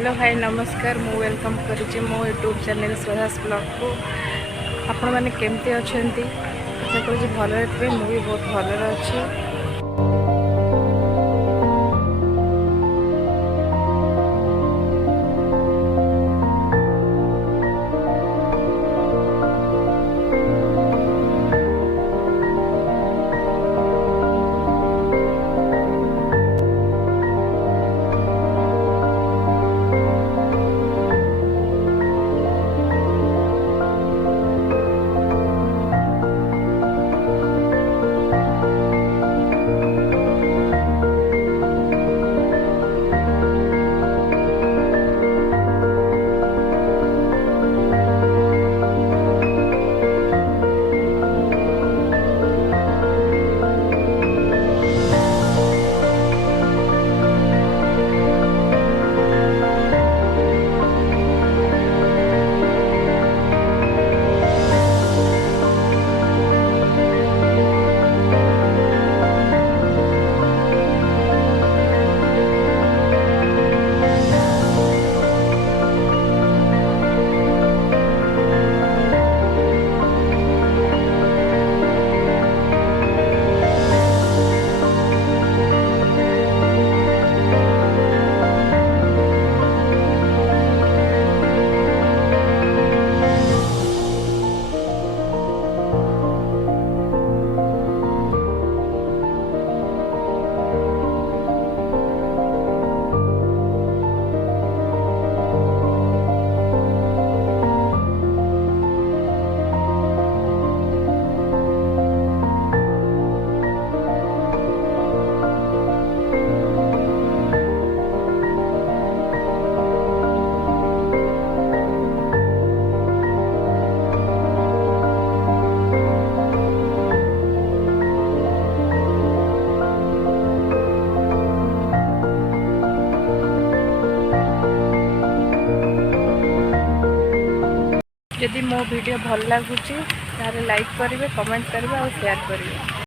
Hello भाई नमस्कार मु वेलकम करी मो यूट्यूब चैनल स्वराज ब्लॉग को आपण मैंने केमती अच्छा आशा करूँ भलरे थे मुझे बहुत भलरे अच्छी। जदि मो वीडियो भल लगुच लाइक करेंगे कमेंट करेंगे और शेयर करेंगे।